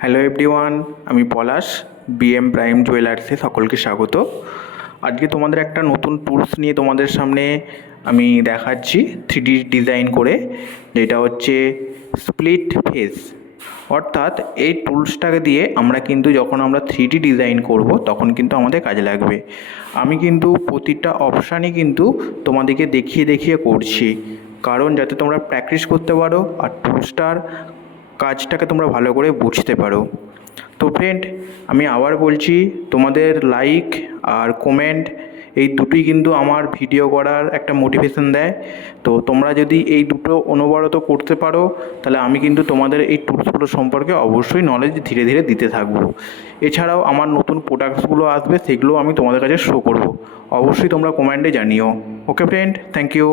Hello everyone আমি পলাশ BM prime জুয়েলার্সে সকলকে স্বাগত। আজকে তোমাদের একটা নতুন টুলস নিয়ে তোমাদের সামনে আমি দেখাচ্ছি থ্রি ডিজাইন করে, যেটা হচ্ছে স্প্লিট ফেস অর্থাৎ এই টুলসটাকে দিয়ে আমরা কিন্তু যখন আমরা থ্রি ডিজাইন করব, তখন কিন্তু আমাদের কাজে লাগবে। আমি কিন্তু প্রতিটা অপশানই কিন্তু তোমাদেরকে দেখিয়ে দেখিয়ে করছি। কারণ যাতে তোমরা প্র্যাকটিস করতে পারো, আর টুলসটার কাজটাকে তোমরা ভালো করে বুঝতে পারো। তো ফ্রেন্ড আমি আবার বলছি, তোমাদের লাইক আর কমেন্ট এই দুটোই কিন্তু আমার ভিডিও করার একটা মোটিভেশন দেয়। তো তোমরা যদি এই দুটো অনবরত করতে পারো, তাহলে আমি কিন্তু তোমাদের এই টুলসগুলো সম্পর্কে অবশ্যই নলেজ ধীরে ধীরে দিতে থাকব। এছাড়াও আমার নতুন প্রোডাক্টসগুলো আসবে সেগুলো আমি তোমাদের কাছে শো করব। অবশ্যই তোমরা কমেন্টে জানিও। ওকে ফ্রেন্ড থ্যাংক ইউ